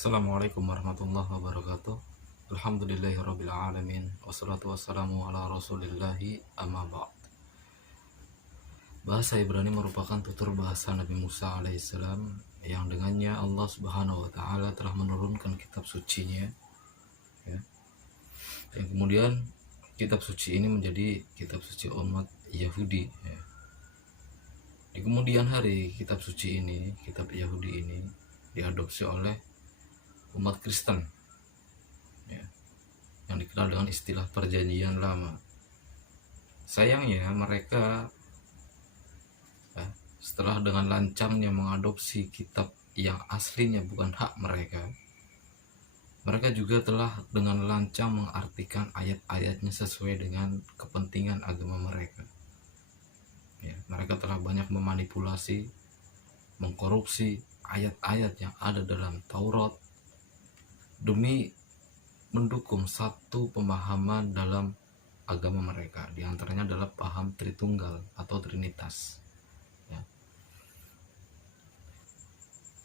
Assalamualaikum warahmatullahi wabarakatuh. Alhamdulillahirabbil alamin wassalatu wassalamu ala rasulillahi amma ba'd. Bahasa Ibrani merupakan tutur bahasa Nabi Musa alaihissalam yang dengannya Allah Subhanahu wa taala telah menurunkan kitab sucinya, ya. Dan kemudian kitab suci ini menjadi kitab suci umat Yahudi, ya. Di kemudian hari kitab suci ini, kitab Yahudi ini diadopsi oleh umat Kristen, ya, yang dikenal dengan istilah perjanjian lama. Sayangnya mereka, ya, setelah dengan lancangnya mengadopsi kitab yang aslinya bukan hak mereka, mereka juga telah dengan lancang mengartikan ayat-ayatnya sesuai dengan kepentingan agama mereka, ya. Mereka telah banyak memanipulasi, mengkorupsi ayat-ayat yang ada dalam Taurat demi mendukung satu pemahaman dalam agama mereka. Di antaranya adalah paham Tritunggal atau Trinitas, ya.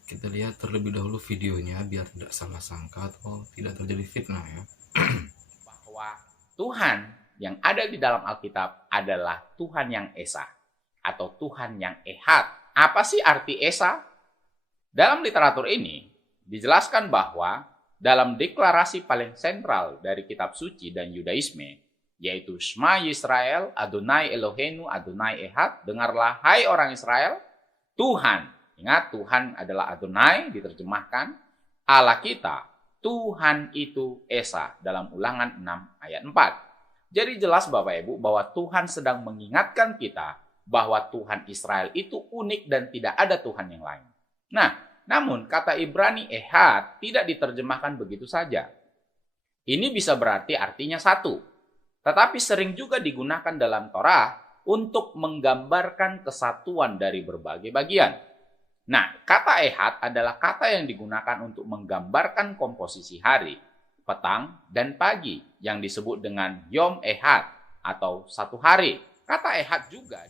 Kita lihat terlebih dahulu videonya biar tidak salah sangka atau tidak terjadi fitnah, ya. Bahwa Tuhan yang ada di dalam Alkitab adalah Tuhan yang Esa atau Tuhan yang Ehad. Apa sih arti Esa? Dalam literatur ini dijelaskan bahwa dalam deklarasi paling sentral dari kitab suci dan Yudaisme, yaitu Shema Yisrael, Adonai Eloheinu, Adonai Ehad, dengarlah hai orang Israel, Tuhan, ingat Tuhan adalah Adonai, diterjemahkan, Allah kita, Tuhan itu Esa, dalam Ulangan 6 ayat 4. Jadi jelas Bapak Ibu bahwa Tuhan sedang mengingatkan kita bahwa Tuhan Israel itu unik dan tidak ada Tuhan yang lain. Nah, namun kata Ibrani Ehad tidak diterjemahkan begitu saja. Ini bisa berarti artinya satu, tetapi sering juga digunakan dalam Torah untuk menggambarkan kesatuan dari berbagai bagian. Nah, kata Ehad adalah kata yang digunakan untuk menggambarkan komposisi hari, petang, dan pagi yang disebut dengan Yom Ehad atau satu hari. Kata Ehad juga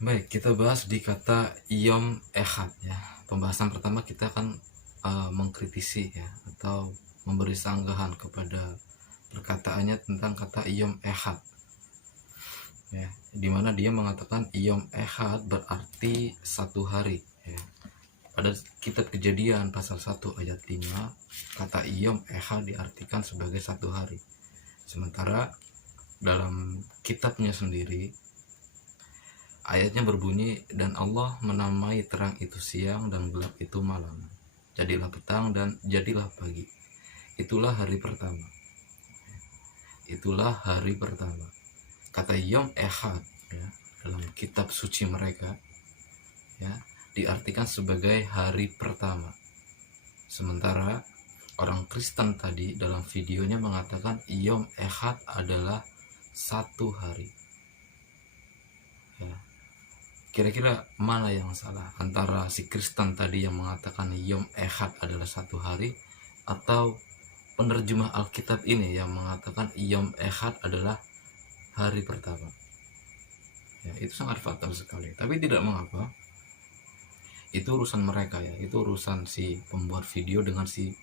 Baik, kita bahas di kata Yom Ehad, ya. Pembahasan pertama kita akan mengkritisi, ya, atau memberi sanggahan kepada perkataannya tentang kata Yom Ehad, ya, dimana dia mengatakan Yom Ehad berarti satu hari, ya. Pada kitab Kejadian pasal 1 ayat 5, kata Yom Ehad diartikan sebagai satu hari. Sementara dalam kitabnya sendiri ayatnya berbunyi, dan Allah menamai terang itu siang dan gelap itu malam. Jadilah petang dan jadilah pagi. Itulah hari pertama. Itulah hari pertama. Kata Yom Ehad, ya, dalam kitab suci mereka, ya, diartikan sebagai hari pertama. Sementara orang Kristen tadi dalam videonya mengatakan Yom Ehad adalah satu hari, ya. Kira-kira mana yang salah antara si Kristen tadi yang mengatakan Yom Ehad adalah satu hari, atau penerjemah Alkitab ini yang mengatakan Yom Ehad adalah hari pertama? Ya, itu sangat fatal sekali. Tapi tidak mengapa, itu urusan mereka, ya. Itu urusan si pembuat video dengan si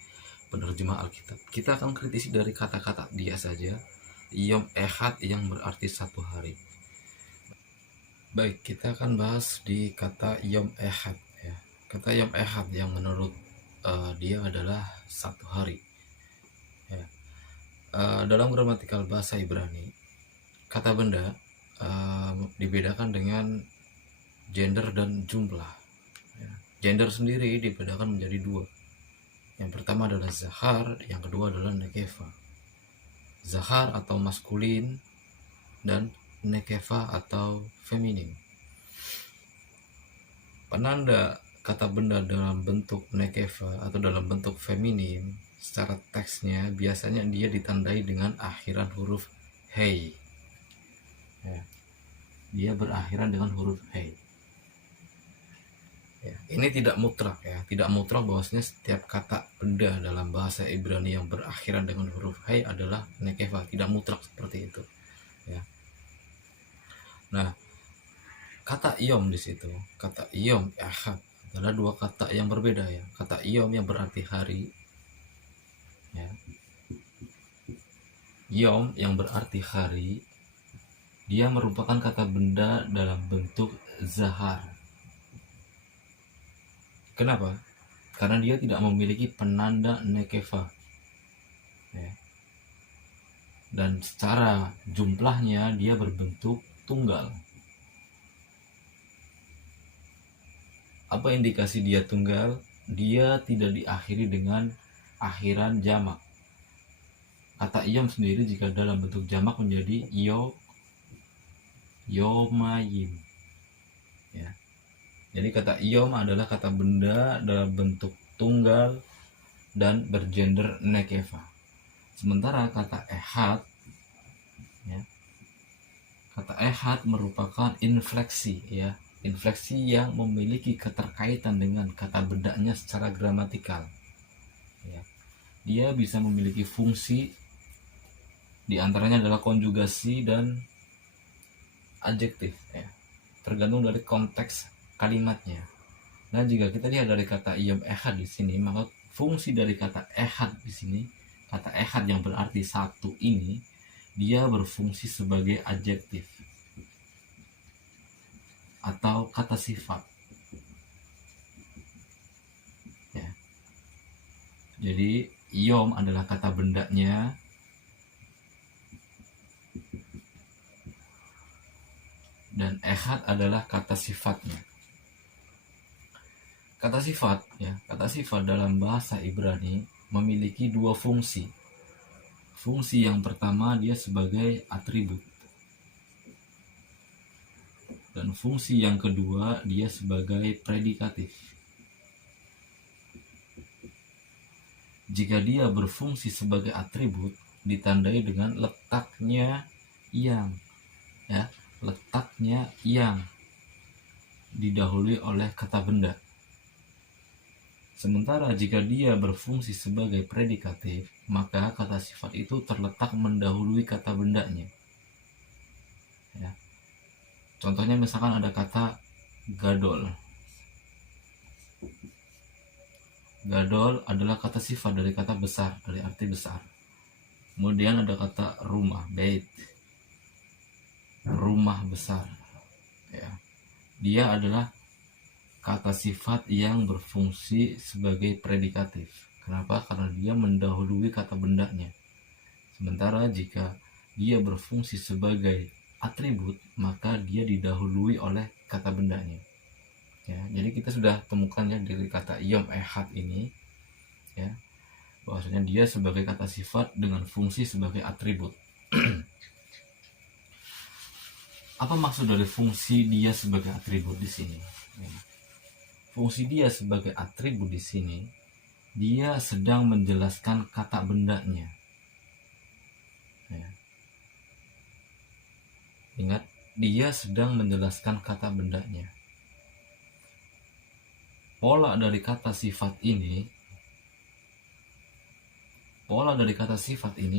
penerjemah Alkitab. Kita akan kritisi dari kata-kata dia saja, Yom Ehad yang berarti satu hari. Baik, kita akan bahas di kata Yom Ehad, ya. Kata Yom Ehad yang menurut dia adalah satu hari, ya. Dalam gramatikal bahasa Ibrani, kata benda dibedakan dengan gender dan jumlah, ya. Gender sendiri dibedakan menjadi dua. Yang pertama adalah zahar, yang kedua adalah nekeva. Zahar atau maskulin dan nekeva atau feminin. Penanda kata benda dalam bentuk nekeva atau dalam bentuk feminin secara teksnya biasanya dia ditandai dengan akhiran huruf hei, ya. Dia berakhiran dengan huruf hei, ya. Ini tidak mutlak, ya. Tidak mutlak bahwasanya setiap kata benda dalam bahasa Ibrani yang berakhiran dengan huruf hei adalah nekeva. Tidak mutlak seperti itu, ya. Nah, kata Yom di situ, kata Yom Ehad adalah dua kata yang berbeda ya. Kata yom yang berarti hari ya. Yom yang berarti hari, dia merupakan kata benda dalam bentuk zahar. Kenapa? Karena dia tidak memiliki penanda nekeva ya. Dan secara jumlahnya dia berbentuk tunggal. Apa indikasi dia tunggal? Dia tidak diakhiri dengan akhiran jamak. Kata iyam sendiri jika dalam bentuk jamak menjadi yomayim ya. Jadi kata iyom adalah kata benda dalam bentuk tunggal dan bergender nekeva. Sementara kata ehad ya, kata ehad merupakan infleksi ya, infleksi yang memiliki keterkaitan dengan kata bendanya secara gramatikal ya. Dia bisa memiliki fungsi, diantaranya adalah konjugasi dan adjektif ya, tergantung dari konteks kalimatnya. Nah, jika kita lihat dari kata iyam ehad di sini, maka fungsi dari kata ehad di sini, kata ehad yang berarti satu ini, dia berfungsi sebagai adjektif atau kata sifat ya. Jadi yom adalah kata bendanya, dan ehad adalah kata sifatnya. Kata sifat ya, kata sifat dalam bahasa Ibrani memiliki dua fungsi. Fungsi yang pertama dia sebagai atribut, dan fungsi yang kedua dia sebagai predikatif. Jika dia berfungsi sebagai atribut, ditandai dengan letaknya yang ya, letaknya yang didahului oleh kata benda. Sementara jika dia berfungsi sebagai predikatif, maka kata sifat itu terletak mendahului kata bendanya ya. Contohnya misalkan ada kata gadol. Gadol adalah kata sifat dari kata besar, dari arti besar. Kemudian ada kata rumah, bait, rumah besar ya. Dia adalah kata sifat yang berfungsi sebagai predikatif. Kenapa? Karena dia mendahului kata bendanya. Sementara jika dia berfungsi sebagai atribut, maka dia didahului oleh kata bendanya ya. Jadi kita sudah temukan ya dari kata yom ehad ini ya, bahwasanya dia sebagai kata sifat dengan fungsi sebagai atribut. Apa maksud dari fungsi dia sebagai atribut di sini ya? Fungsi dia sebagai atribut di sini, dia sedang menjelaskan kata bendanya ya. Ingat, dia sedang menjelaskan kata bendanya. Pola dari kata sifat ini,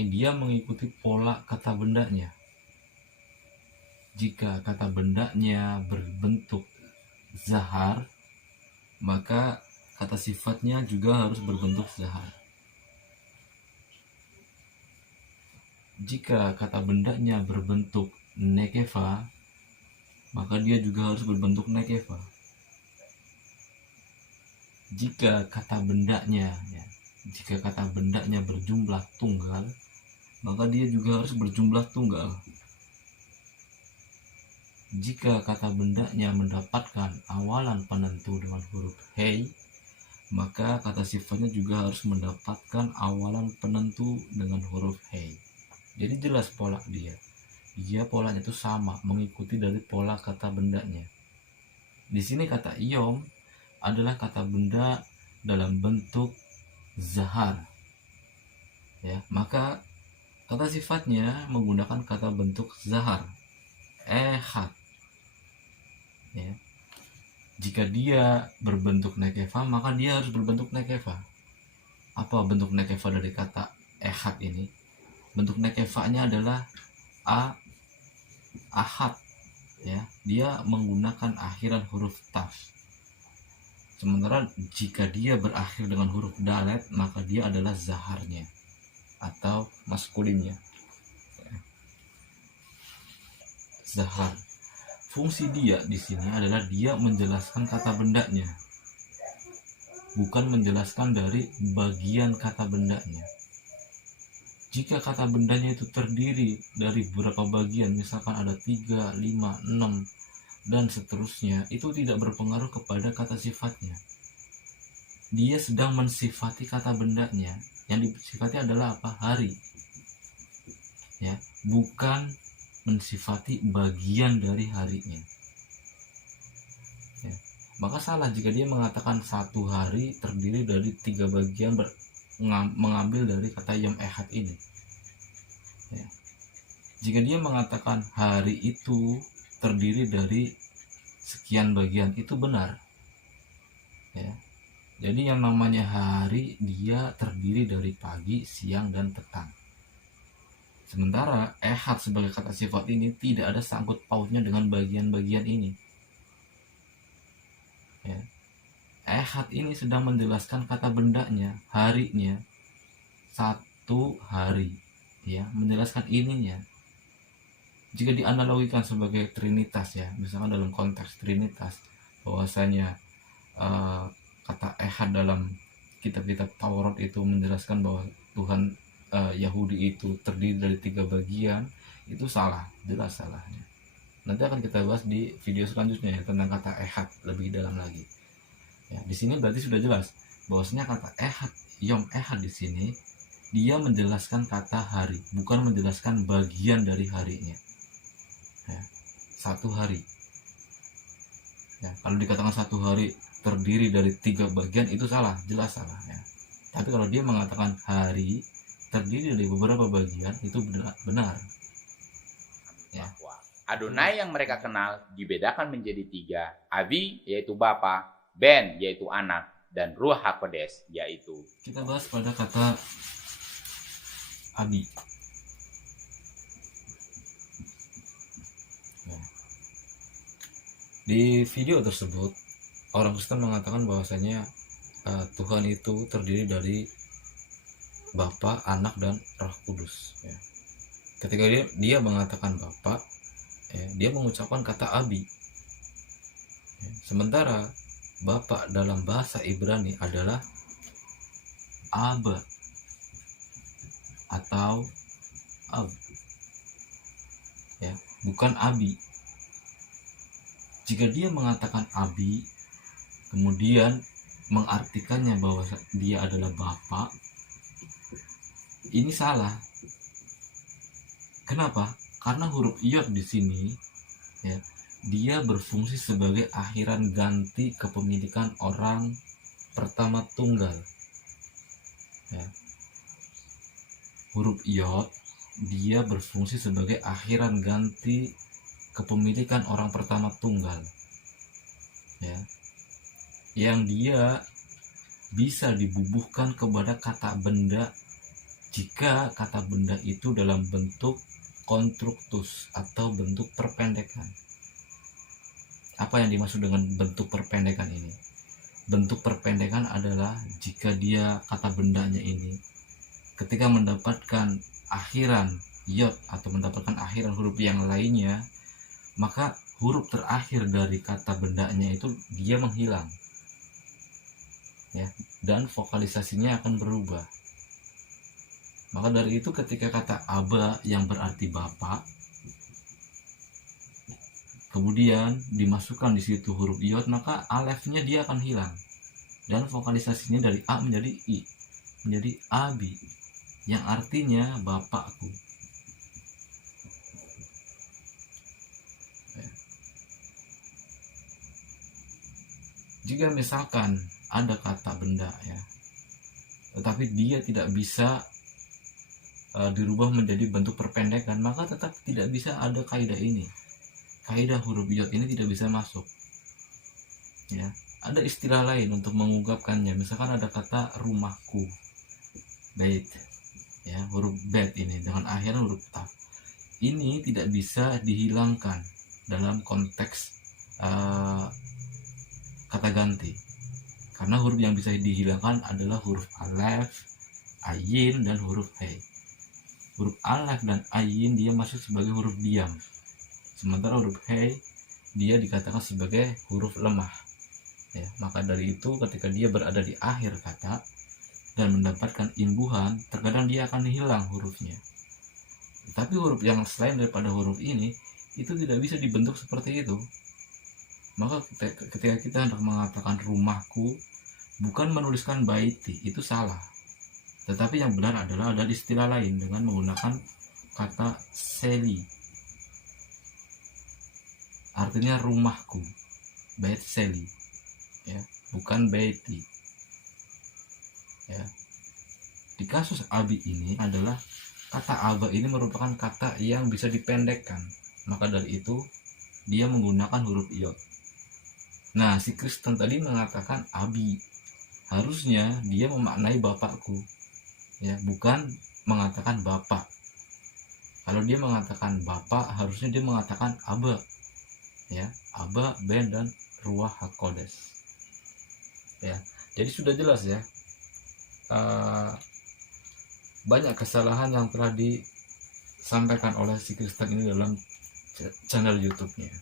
dia mengikuti pola kata bendanya. Jika kata bendanya berbentuk zahar, maka kata sifatnya juga harus berbentuk zahar. Jika kata bendanya berbentuk nekeva, maka dia juga harus berbentuk nekeva. Jika kata bendanya berjumlah tunggal, maka dia juga harus berjumlah tunggal. Jika kata bendanya mendapatkan awalan penentu dengan huruf hei, maka kata sifatnya juga harus mendapatkan awalan penentu dengan huruf hei. Jadi jelas pola dia. Dia polanya itu sama, mengikuti dari pola kata bendanya. Di sini kata iyom adalah kata benda dalam bentuk zahar ya, maka kata sifatnya menggunakan kata bentuk zahar, ehad ya. Jika dia berbentuk nekeva, maka dia harus berbentuk nekeva. Apa bentuk nekeva dari kata ehad ini? Bentuk nekevanya adalah ahad ya, dia menggunakan akhiran huruf taf. Sementara jika dia berakhir dengan huruf dalet, maka dia adalah zaharnya atau maskulinnya. Zahar. Fungsi dia di sini adalah dia menjelaskan kata bendanya, bukan menjelaskan dari bagian kata bendanya. Jika kata bendanya itu terdiri dari beberapa bagian, misalkan ada 3, 5, 6, dan seterusnya, itu tidak berpengaruh kepada kata sifatnya. Dia sedang mensifati kata bendanya. Yang disifati adalah apa? Hari. Ya, bukan mensifati bagian dari harinya. Ya. Maka salah jika dia mengatakan satu hari terdiri dari 3 bagian mengambil dari kata yom ehad ini. Ya. Jika dia mengatakan hari itu terdiri dari sekian bagian, itu benar. Ya. Jadi yang namanya hari dia terdiri dari pagi, siang, dan petang. Sementara ehad sebagai kata sifat ini tidak ada sangkut pautnya dengan bagian-bagian ini. Ya. Ehad ini sedang menjelaskan kata bendanya, harinya, satu hari. Ya, menjelaskan ininya. Jika dianalogikan sebagai trinitas, ya, misalkan dalam konteks trinitas, bahwasanya kata ehad dalam kitab-kitab Taurat itu menjelaskan bahwa Tuhan Yahudi itu terdiri dari 3 bagian, itu salah, jelas salahnya. Nanti akan kita bahas di video selanjutnya ya, tentang kata ehad lebih dalam lagi. Ya, di sini berarti sudah jelas bahwasanya kata ehad, yom ehad di sini dia menjelaskan kata hari, bukan menjelaskan bagian dari harinya. Ya, satu hari. Ya, kalau dikatakan satu hari terdiri dari 3 bagian, itu salah, jelas salah. Ya. Tapi kalau dia mengatakan hari terdiri dari beberapa bagian, itu benar. Ya. Adonai yang mereka kenal dibedakan menjadi 3, Abi yaitu Bapa, Ben yaitu anak, dan Ruach HaKodes yaitu. Kita bahas pada kata Abi. Di video tersebut orang Kristen mengatakan bahwasanya Tuhan itu terdiri dari Bapa, Anak, dan Roh Kudus. Ya. Ketika dia mengatakan Bapa, ya, dia mengucapkan kata Abi. Ya. Sementara Bapa dalam bahasa Ibrani adalah Aba atau Ab. Ya, bukan Abi. Jika dia mengatakan Abi, kemudian mengartikannya bahwa dia adalah Bapa, ini salah. Kenapa? Karena huruf Yod di sini, ya, dia berfungsi sebagai akhiran ganti kepemilikan orang pertama tunggal. Ya. Huruf Yod dia berfungsi sebagai akhiran ganti kepemilikan orang pertama tunggal. Ya. Yang dia bisa dibubuhkan kepada kata benda jika kata benda itu dalam bentuk konstruktus atau bentuk perpendekan. Apa yang dimaksud dengan bentuk perpendekan ini? Bentuk perpendekan adalah jika dia kata bendanya ini ketika mendapatkan akhiran yod atau mendapatkan akhiran huruf yang lainnya, maka huruf terakhir dari kata bendanya itu dia menghilang. Ya, dan vokalisasinya akan berubah. Maka dari itu ketika kata Aba yang berarti Bapa, kemudian dimasukkan di situ huruf Yod, maka alefnya dia akan hilang dan vokalisasinya dari A menjadi I, menjadi Abi, yang artinya Bapakku. Jika misalkan ada kata benda, ya, tetapi dia tidak bisa dirubah menjadi bentuk perpendekan, maka tetap tidak bisa ada kaidah ini. Kaidah huruf Yod ini tidak bisa masuk. Ya, ada istilah lain untuk mengungkapkannya. Misalkan ada kata rumahku, bait, ya, huruf bet ini dengan akhir huruf ta. Ini tidak bisa dihilangkan dalam konteks kata ganti. Karena huruf yang bisa dihilangkan adalah huruf alif, ayin, dan huruf he. Huruf alif dan ayin dia masuk sebagai huruf diam, sementara huruf he dia dikatakan sebagai huruf lemah. Ya, maka dari itu ketika dia berada di akhir kata dan mendapatkan imbuhan, terkadang dia akan hilang hurufnya. Tapi huruf yang selain daripada huruf ini itu tidak bisa dibentuk seperti itu. Maka ketika kita hendak mengatakan rumahku, bukan menuliskan baiti, itu salah. Tetapi yang benar adalah ada istilah lain dengan menggunakan kata seli. Artinya rumahku, bait seli, ya, bukan baiti. Ya. Di kasus abi ini adalah kata aba ini merupakan kata yang bisa dipendekkan. Maka dari itu dia menggunakan huruf iot. Nah, si Kristen tadi mengatakan abi. Harusnya dia memaknai bapakku. Ya, bukan mengatakan bapak. Kalau dia mengatakan bapak, harusnya dia mengatakan aba. Ya, aba, ben, dan ruah hakodes. Ya, jadi sudah jelas ya. Banyak kesalahan yang telah disampaikan oleh si Kristen ini dalam channel YouTube-nya.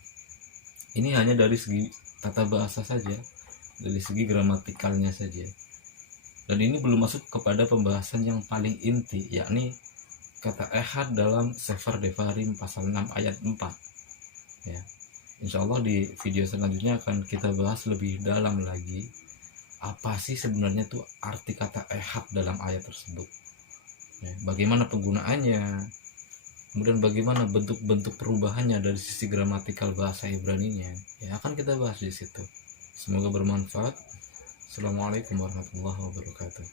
Ini hanya dari segi tata bahasa saja, dari segi gramatikalnya saja. Dan ini belum masuk kepada pembahasan yang paling inti, yakni kata ehad dalam Sefer Devarim pasal 6 ayat 4. Ya. Insya Allah di video selanjutnya akan kita bahas lebih dalam lagi apa sih sebenarnya tuh arti kata ehad dalam ayat tersebut. Ya, bagaimana penggunaannya, kemudian bagaimana bentuk-bentuk perubahannya dari sisi gramatikal bahasa Ibrani-nya, ya akan kita bahas di situ. Semoga bermanfaat. Assalamualaikum warahmatullahi wabarakatuh.